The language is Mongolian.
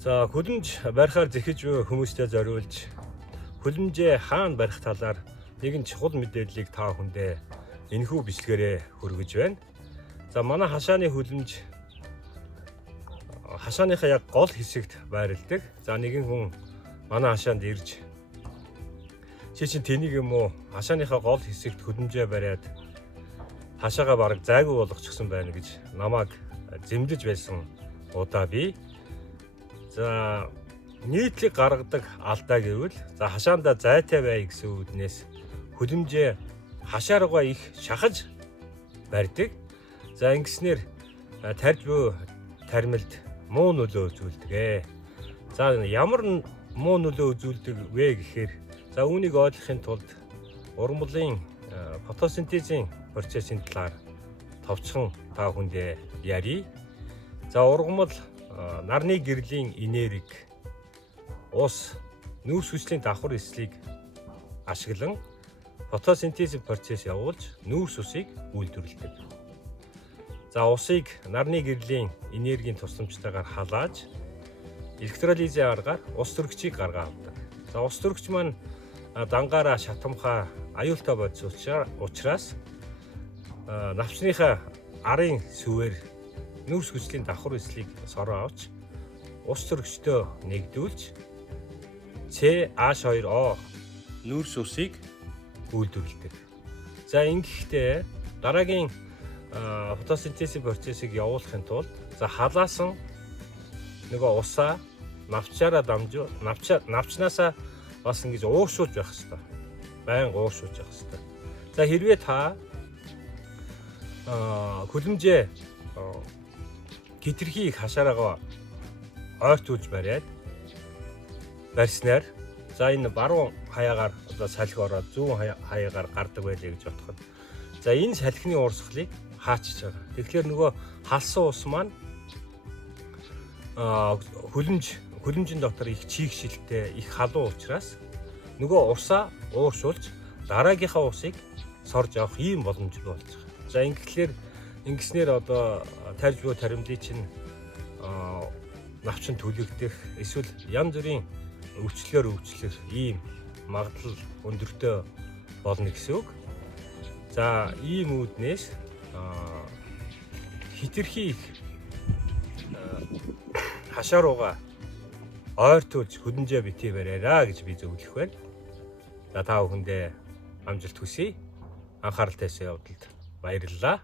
За хөлөмж барихаар зэхэж буй хүмүүстэй зориулж хөлөмжөө хаана барих талаар нэгэн чухал мэдээллийг та бүхэндээ энэхүү бичлэгээрээ хүргэж байна. За манай хашааны хөлөмж хашааныхаа яг гол хэсэгт байрладаг. За нэгэн хүн манай хашаанд ирж чи чинь тэнийг юм уу хашааныхаа гол хэсэгт хөлөмжөө бариад хашаага бараг зайгүй болгочихсон байна гэж намайг зэмдэж байсан удаа би. За нийтлэг гаргадаг алдаа гэвэл за хашаанда зайтай бай гэсэн үгнээс хөлөмжөө хашаа руугаа их шахаж барьдаг. За ингэснээр тарж буй тармилд муу нөлөө үзүүлдэг. За ямар муу нөлөө үзүүлдэг вэ гэхээр за үүнийг ойлгохын тулд ургамлын фотосинтезийн процессын талаар товчхон та бүхэндээ ярий. За ургамал нарны гэрлийн энерги ус нүүрс хүчлийн давхар эслийг ашиглан фотосинтез процесс явуулж нүүрс усыг үйлдвэрлэдэг. За усыг нарны гэрлийн энергийн тусламжтайгаар халааж электролизийн аргаар ус төрөгчийг гаргаа авдаг. За ус төрөгч маань дангаараа шатамхай аюултай бодис учраас навчныхаа арын сүвээр нүүрс хүчлийн давхар эслийг сороо авч ус төрөгчтэй нэгдүүлж CH2O нүүрс усыг үйлдвэрлэдэг. За ингэхдээ дараагийн фотосинтез процессыг явуулахын тулд за халаасан нөгөө усаа навчаараа дамжуул навчнаасаа бас ингэж уушуулж байх хэрэгтэй. Байнга уушуулж явах хэрэгтэй. За хэрвээ та хөлөмжөө хитрхийг хашаараагаа ойртуулж бариад барьснаар за энэ баруун хаягаар одоо салхи ороод зүүн хаягаар гардаг байлээ гэж бодоход за энэ салхины урсгалыг хаачиж байгаа. Тэгэхээр нөгөө халсан ус маань хөлөмжийн дотор их чийгшилтэй их халуун учраас нөгөө усаа ууршуулж дараагийнхаа усыг сорж авах ийм боломжтой болж байгаа. За ингэснээр одоо тарж буй таримлыг чинь навчин түлэгдэх эсвэл янз бүрийн өвчлөлөөр өвчлөх ийм магадлал өндөртэй болно гэсэн үг. За ийм үүднээс хитрхи их хашаа руугаа ойртуулж хөлөмжөө битгий бариараа гэж би зөвлөх байна. За та бүхэндээ амжилт хүсье. Анхаарал тавьсан явдалд баярлалаа.